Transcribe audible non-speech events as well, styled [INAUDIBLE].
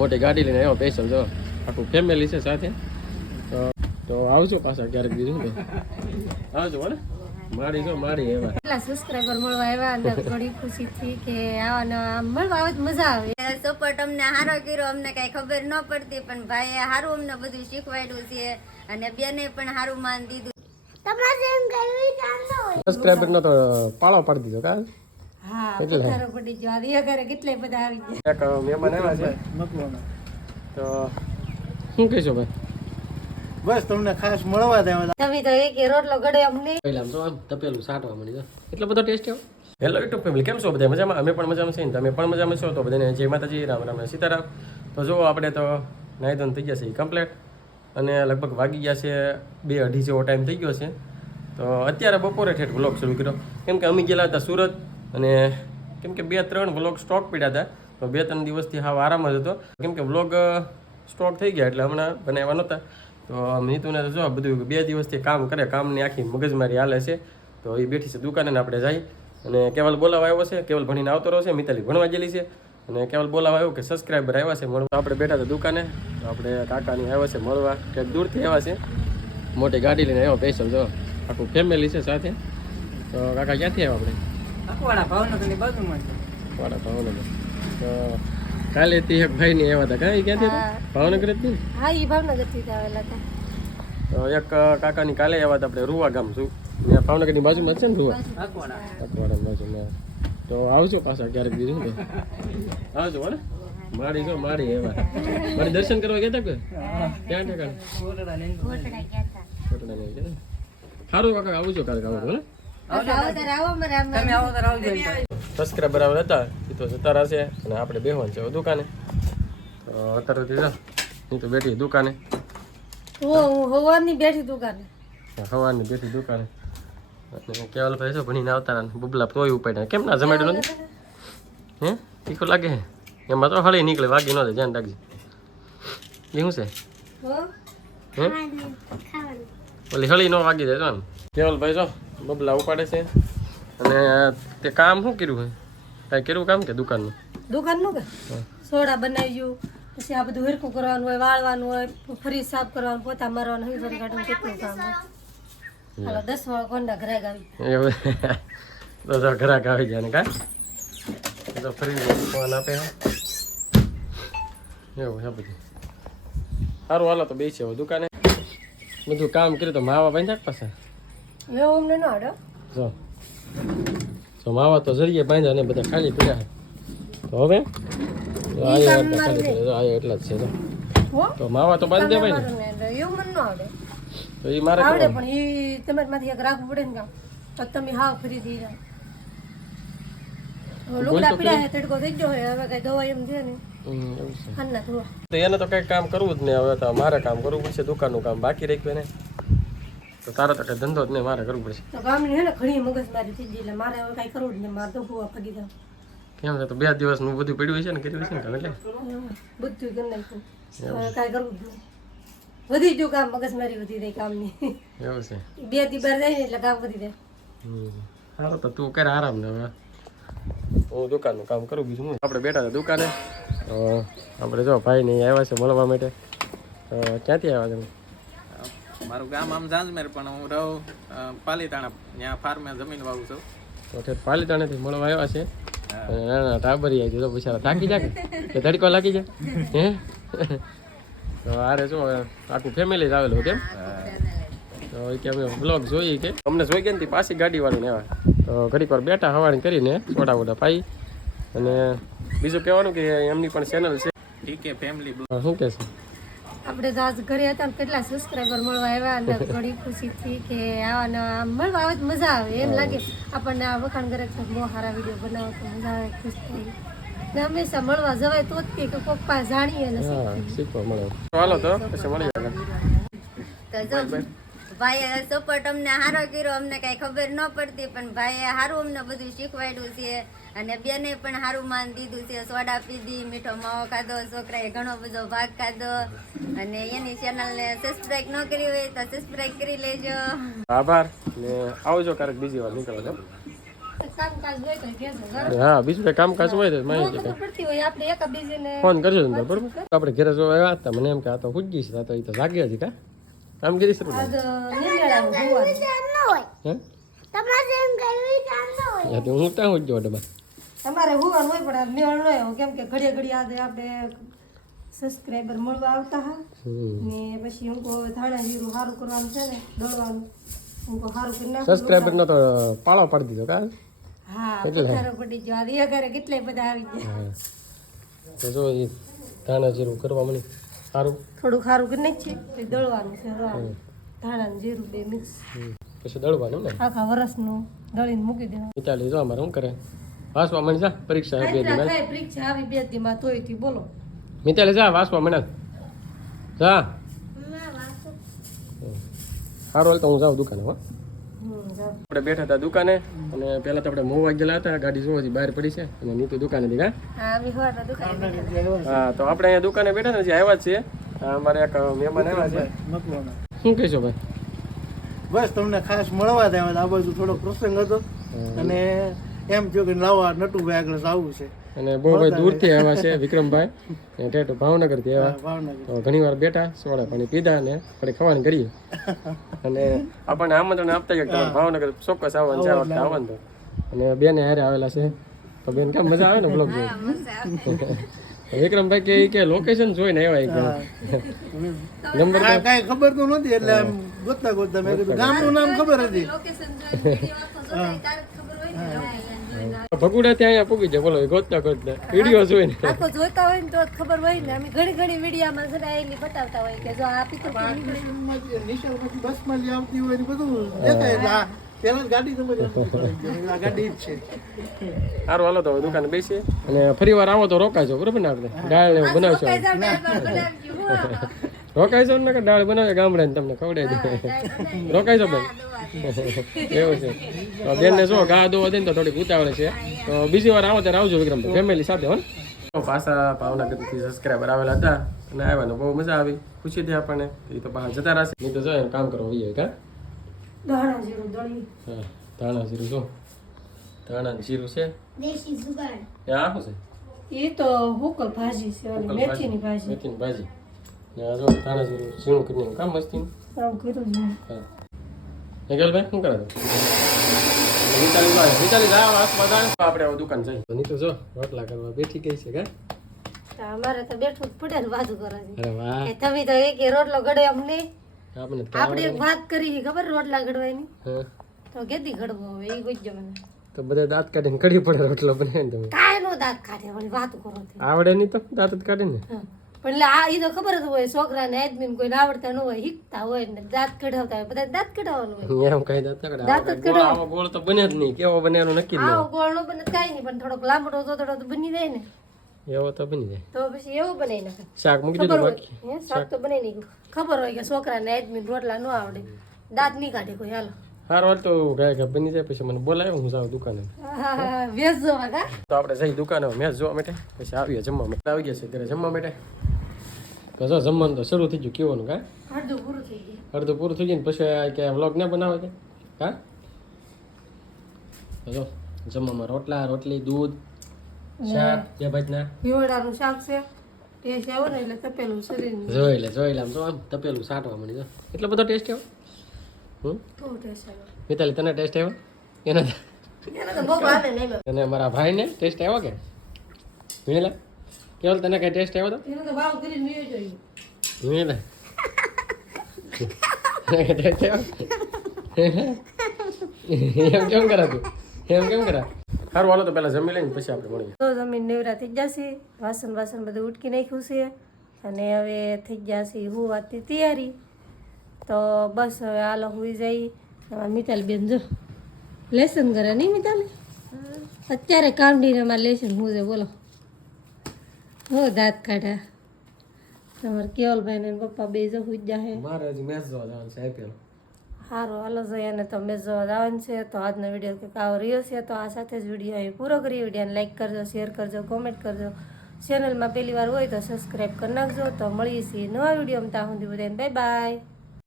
મોટી ગાડી લઈને આવ્યો પૈસા જો. આખું ફેમિલી છે સાથે. તો તો આવજો પાછા ક્યારેક બીજું આવજો બોલે માડી જો માડી એવા. કેટલા સબસ્ક્રાઈબર મળવા આવ્યા અને ઘણી ખુશી થઈ કે આવા આમ મળવા આવે મજા આવે. સપોર્ટ અમને હારો કર્યો અમને કઈ ખબર ન પડતી પણ ભાઈએ હારું અમને બધું શીખવાડ્યું છે અને બેને પણ હારું માન દીધું. નો તો પાળો પાડી દીધો કા હા? પડી ગયો. કેટલાય બધા આવી ગયા? એક મહેમાન આવ્યા છે. તો શું કહેશો ભાઈ? બસ તમને ખાસ મળવા તમે તો એક રોટલો ગળે એમ પહેલા આમ તો આમ તપેલું સાટવા મળી જાય એટલો બધો ટેસ્ટ આવ્યો હેલો યુટ્યુબ ફેમિલી કેમ છો બધા? મજામાં? અમે પણ મજામાં છીએ ને તમે પણ મજામાં છો? તો બધાને જય માતાજી રામ રામ સીતારામ. તો જો આપણે તો ધોન થઈ ગયા છે કમ્પ્લેટ અને લગભગ વાગી ગયા છે બે અઢી જેવો ટાઈમ થઈ ગયો છે. તો અત્યારે બપોરે ઠેઠ વ્લોગ શરૂ કર્યો. કેમ કે અમે ગયેલા હતા સુરત. અને કેમ કે બે ત્રણ વ્લોગ સ્ટોક પડ્યા હતા, તો બે ત્રણ દિવસથી હાવ આરામ જ હતો. કેમ કે વ્લોગ સ્ટોક થઈ ગયા એટલે હમણાં બનાવવા નહોતા. તો નીતુને તો જો બધું બે દિવસથી કામ કરે, કામની આખી મગજમારી હાલે છે. તો એ બેઠી છે દુકાને આપણે જાય. અને કેવલ બોલાવા આવ્યો છે, કેવલ ભણીને આવતો રહ્યો છે, મિતાલી ભણવા ગયેલી છે. અને કેવલ બોલાવા આવ્યો કે સબસ્ક્રાઈબર આવ્યા છે, મળવા. આપણે બેઠા હતા દુકાને આપણે કાકાની આવ્યા છે, મળવા. કે દૂરથી આવ્યા છે. મોટી ગાડી લઈને આવ્યો સ્પેશિયલ જો. આખું ફેમિલી છે સાથે. તો કાકા ક્યાંથી આવ્યા આપણે? અકવાડા ભાવનગરની બાજુમાં છે. વાડા ભાવનગર. તો કાલે તે એક ભાઈ ની આવ્યા હતા. કાંઈ ક્યાંથી હતા? ભાવનગર જ હા એ ભાવનગરથી આવેલા હતા. તો એક કાકાની કાલે એવા હતા આપણે રૂવા ગામ છું ત્યાં ભાવનગરની બાજુમાં જ છે ને રૂવા? અકવાડા. બાજુમાં. તો આવજો પાછા ક્યારેક બીજું તો આવજો બોલે માડી જો માડી એવા. મારી દર્શન કરવા ગયા હતા કે ક્યાં ઠેકાણે? કોટડા ગયા ગયા સારું કાકા આવજો કાલે આવો સબસ્ક્રાઈબર આવેલા હતા એ તો જતા રહેશે. અને આપણે બેહવાનું છે દુકાને. તો અત્યારે દીધા હું તો બેઠી દુકાને. હું હું બેઠી દુકાને. સવારની બેઠી દુકાને. કેવલ ભાઈ છો ભણીને આવતા બબલા તોય ઉપાડ્યા કેમ ના જમાડ્યું નથી હે? તીખું લાગે હે એમાં તો હળી નીકળે વાગી ન જાય ધ્યાન રાખજે. એ શું છે? હે? ઓલી હળી ન વાગી જાય તો આમ કેવલ ભાઈ જો બબલા ઉપાડે છે. અને તે કામ શું કર્યું કાંઈ કર્યું કામ કે દુકાનનું? દુકાનનું કે? હા. સોડા બનાવ્યું પછી આ બધું હરખું કરવાનું હોય વાળવાનું હોય ફરી સાફ કરવાનું પોતા મારવાનું હવી કાઢવાનું કેટલું કામ હોય. હાલો દસ વાળા કોંડા ઘરે આવી એવું. તો જો ઘરાક આવી જાય ને કાંઈ તો ફરી ફોન આપે એવું છે બધું. સારું હાલો તો બેસી હવે દુકાને. બધું કામ કર્યું તો માવા બાંધ્યા પાસે ન આડો. જો. માવા તો જરીએ બાંધ્યા ને બધા ખાલી પીડા તો હવે? જો એટલા. જો છે તો માવા તો બાંધી દેવાય ને. મારું ને એટલે એવું મને ન આવડે. તો એ મારે આવડે પણ એ તમારે માંથી એક રાખવું પડે ને કામ. તો તમે હાવ ફરી થઈ જાવ લુગડા પીડા તડકો થઈ ગયો હોય હવે કઈ દવા એમ છે. ને એને તો કઈ કામ કરવું જ નહીં. હવે તો મારે કામ કરવું પડશે દુકાનનું કામ બાકી રાખ્યું ને તો તારો તો ધંધો જ નહીં મારે કરવું પડશે. તો ગામની હે ને ઘણી મગજમારી થઈ ગઈ એટલે મારે હવે કઈ કરવું જ નહીં મારે તો ભૂવા ફગી જાવ કેમ છે? તો બે દિવસનું બધું પડ્યું છે ને કર્યું છે ને કામ એટલે બધું કરી નાખ્યું. હવે કાંઈ કરવું જ નહીં. વધી ગયું કામ મગજમારી વધી રહી કામની એવું છે. બે દી બાર જાય ને એટલે કામ વધી જાય. હમ. સારું તો તું કર આરામ ને હવે. હું દુકાનનું કામ કરું બીજું હું આપણે બેઠા હતા દુકાને. આપણે જો ભાઈ ને આવ્યા છે મળવા માટે. ક્યાંથી આવ્યા તમે? મારું ગામ આમ ઝાંઝમેર પણ હું રહું પાલીતાણા ત્યાં ફાર્મે જમીન વાવું છું. તો પાલીતાણાથી મળવા આવ્યા છે. અને નાના ટાબરી આવી તો બિચારા થાકી જાય કે? તડકો લાગી જાય? હે? તો આરે શું આખું ફેમિલી જ આવેલું કેમ તો કે અમે બ્લોગ જોઈએ કે? અમને જોઈ ગયા ને પાછી ગાડી વાળીને આવ્યા તો ઘડીક વાર બેઠા હવાણી કરીને સોડા વોડા પાઈ. અને બીજું કહેવાનું કે એમની પણ ચેનલ છે. ઠીક ફેમિલી શું કહેશે? આપણે તો આજ ઘરે હતા કેટલા સબસ્ક્રાઈબર મળવા આવ્યા અને [LAUGHS] ઘણી ખુશી થઈ કે આવાના આમ મળવા આવે મજા આવે. એમ લાગે આપણને આ વખાણ કરે તો બહુ સારા વીડિયો બનાવો તો મજા આવે ખુશ થઈ ને હંમેશા મળવા જવાય તો જ કે પપ્પા પાસે જાણીએ ને શીખવા મળે. ચાલો તો પછી મળી જાય તો જો. ભાઈએ સપોર્ટ અમને હારો કર્યો અમને કઈ ખબર ન પડતી પણ ભાઈએ હારું અમને બધું શીખવાડ્યું છે. અને બેને પણ સારું માન દીધું છે. સોડા પીધી મીઠો માવો ખાધો છોકરાએ ઘણો બધો ભાગ ખાધો. અને એની ચેનલને સબસ્ક્રાઇબ ન કરી હોય તો સબસ્ક્રાઇબ કરી લેજો. આભાર. ને આવજો ક્યારેક બીજી વાર નીકળો છો કામકાજ હોય તો કહેજો બરાબર? હા બીજું કઈ કામકાજ હોય તો માહિતી ખબર પડતી હોય આપણે એક બીજીને ફોન કરજો ને બરોબર? આપણે ઘરે જોવા આવ્યા હતા મને એમ કે આ તો પૂજી છે તો એ તો જાગે હતી કા? કામ કરી શરૂ હોવાનું. હે? ત્યાં ઉજ્જો ડબ્બા તમારે. હોવાનું હોય પણ આ મેળ ન કેમ કે ઘડીએ ઘડીએ આજે આપણે સબસ્ક્રાઈબર મળવા આવતા હા. ને પછી હું કહું ધાણા જીરું સારું કરવાનું છે ને દળવાનું. હું કહું સારું કરી નાખું. સબસ્ક્રાઈબર નો તો પાળો પાડી દીધો કા? હા પથ્થરો પડી ગયો. આ ઘરે કેટલાય બધા આવી ગયા. હા. તો જો ધાણા જીરું કરવા મળી. સારું? થોડું સારું નહીં છે? પછી દળવાનું છે ધાણા જીરું બે મિક્સ. પછી દળવાનું ને? આખા વરસનું દળીને મૂકી દેવાનું. વિચારી જો અમારે શું કરે? વાસવા મળી જા પરીક્ષા બે દી પરીક્ષા આવી બે દીમાં તોયથી બોલો. મિતાલી જા વાસવા મને જા. સારું હાલ તો હું જાઉં દુકાને હો. આપણે બેઠા હતા દુકાને અને પહેલા તો આપણે મોવા ગયેલા હતા ગાડી જોવાથી બહાર પડી છે. અને નીતુ દુકાને હતી હા અમે હોવાના દુકાને બેઠા. હા તો આપણે અહીંયા દુકાને બેઠા ને હજી આવ્યા જ છીએ. અમારે એક મહેમાન આવ્યા છે. શું કહેશો ભાઈ? બસ તમને ખાસ મળવા જ આવ્યા આ બાજુ થોડો પ્રસંગ હતો. અને એમ થયું કે લાવવા નટુભાઈ આગળ આવવું છે. અને બહુ ભાઈ દૂરથી આવ્યા છે વિક્રમભાઈ. અને ઠેઠ ભાવનગરથી આવ્યા. તો ઘણી વાર બેઠા સોડા પાણી પીધા અને આપણે ખાવાનું કરીએ. અને આપણને આમંત્રણ આપતા કે તમારે ભાવનગર ચોક્કસ આવવાનું છે આ વખતે આવવાનું. તો અને બેને હારે આવેલા છે. તો બેન કેમ મજા આવે ને બ્લોગ જોઈ વિક્રમભાઈ કે કે લોકેશન જોઈને આવ્યા એક નંબર આ કાંઈ ખબર તો નહોતી એટલે ગોતતા ગોતતા મેં કીધું ગામનું નામ ખબર હતી. ભગુડા ત્યાં અહીંયા પૂગી જાય બોલો ગોતતા ગોતતા. વીડિયો જોઈને. આખો જોતા હોય ને તો ખબર હોય ને અમે ઘણી ઘણી વિડીયામાં સદાયેલી બતાવતા હોય કે જો આ પિતૃ નિશાળમાંથી બસમાં લઈ આવતી હોય ને બધું દેખાય પેલા ગાડી તમારી ગાડી જ છે. સારું હાલો તો દુકાને બેસીએ. અને ફરી વાર આવો તો રોકાજો બરોબર ને આપણે? દાળ ને એવું બનાવશું ને દાળ બનાવે ગામડે ને તમને ખવડાવી દે. રોકાઈશો બેન. એવું છે. બેન ને જો ગા દો દે ને તો થોડીક ઉતાવળે છે. તો બીજી વાર આવો ત્યારે આવજો વિક્રમ ફેમિલી સાથે હો ને. પાછા ભાવનગરથી સબસ્ક્રાઈબર આવેલા હતા અને આવ્યા ને બહુ મજા આવી. ખુશી થઈ આપણને. એ તો બહાર જતા રહેશે. નહીં તો જો કામ કરવા હોઈએ કા? દાણા જીરું દળી હા ધાણા જીરું જો. ધાણા જીરું છે. એ આ શું છે? એ તો હુકલ ભાજી છે મેથીની ભાજી. મેથીની ભાજી. જો ધાણા જીરું ઝીણું કરીને કામ મસ્તી આમ કર્યું છે. હા. શું કરે છે? વિચારી જાય વિચારી જાય આસ બધા આપણે દુકાન જઈએ. તો જો રોટલા કરવા બેઠી ગઈ છે કે? અમારે તો બેઠું જ પડે ને વાતું અરે તમે તો એક રોટલો ગળે અમને. આપણે એક વાત કરી છે ખબર રોટલા ગળવાની? હા. તો કેદી ગળવો હવે એ ગુજ્જો મને. તો બધા દાંત કાઢીને કઢી પડે રોટલો બને તમે. કાંઈ નો દાંત કાઢે વળી વાતું કરો આવડે નહીં તો દાંત જ કાઢે ને એટલે આ એ તો ખબર જ હોય છોકરાને આદમીને કોઈને આવડતા ન હોય શીખતા હોય ને દાંત કઢાવતા હોય બધા દાંત કઢાવવાનું હોય. એમ કઈ દાંત કઢાવ. દાંત જ કાઢે ગોળ આવો ગોળ તો બને જ નહીં કેવો બને એનું નક્કી આવો ગોળ નો બને કઈ નહીં પણ થોડોક લાંબડો તો થોડો તો બની જાય ને. એવો તો બની જાય. તો પછી એવો બનાવી નાખે. શાક મૂકી દીધું બાકી? શાક તો બનાવી નાખ્યું. ખબર હોય કે છોકરાને આદમી રોટલા ન આવડે. દાંત નહીં કાઢે કોઈ હાલો. હારો તો ગાય ગાય બની જાય પછી મને બોલાવે હું જાઉં દુકાને. વેચ જોવા કા? તો આપણે જઈ દુકાને મેચ જોવા માટે. પછી આવીએ જમવા માટે. આવી ગયા છે ઘરે જમવા માટે. તો જમવાનું તો શરૂ થઈ ગયું. કેવાનું કા? અડધું પૂરું થઈ ગયું. અડધું પૂરું થઈ ગયું ને પછી કે વ્લોગ ના બનાવે કે? હા જો જમવામાં રોટલા રોટલી દૂધ શાક જે ભજના હિવડાનું શાક છે. ટેસ્ટ આવો ને એટલે તપેલું શરીર જોઈ લે જોઈ લે આમ જો આમ તપેલું સાટવા મળી જો એટલો બધો ટેસ્ટ આવ્યો હમ? મિતાલી તને ટેસ્ટ આવ્યો? એના અને મારા ભાઈને ટેસ્ટ આવ્યો કે? મિલા કેવલ તને કઈ ટેસ્ટ આવ્યો તો? એને તો વાવ કરીને નહીં જોયું ટેસ્ટ આવ્યો. એમ કેમ કરા તું? એમ કેમ કરા? સારું હાલો તો પહેલા જમી લઈને પછી આપણે મળીએ. તો જમીન નેવરા થઈ જશે વાસણ વાસણ બધું ઉટકી નાખ્યું છે. અને હવે થઈ જશે હુવાથી તૈયારી. તો બસ હવે હાલો હોઈ જાય મિતાલ બેન જો લેસન કરે નહીં મિતાલ? અત્યારે કામડીને મારે લેસન હું છે બોલો. હો દાંત કાઢ્યા તમારે કેવલભાઈ ને પપ્પા બે જો હુઈ જાહે. મારે હજી મેચ જોવા જવાનું છે આઈપીએલ સારું હાલો જોઈએ અને તો મેં જોવા જવાનું છે. તો આજનો વીડિયો કંઈક આવો રહ્યો છે. તો આ સાથે જ વીડિયો અહીં પૂરો કરી વિડીયોને લાઈક કરજો શેર કરજો કોમેન્ટ કરજો. ચેનલમાં પહેલી વાર હોય તો સબસ્ક્રાઈબ કરી નાખજો. તો મળીએ છીએ નવા વિડીયોમાં. ત્યાં સુધી બધાને બાય બાય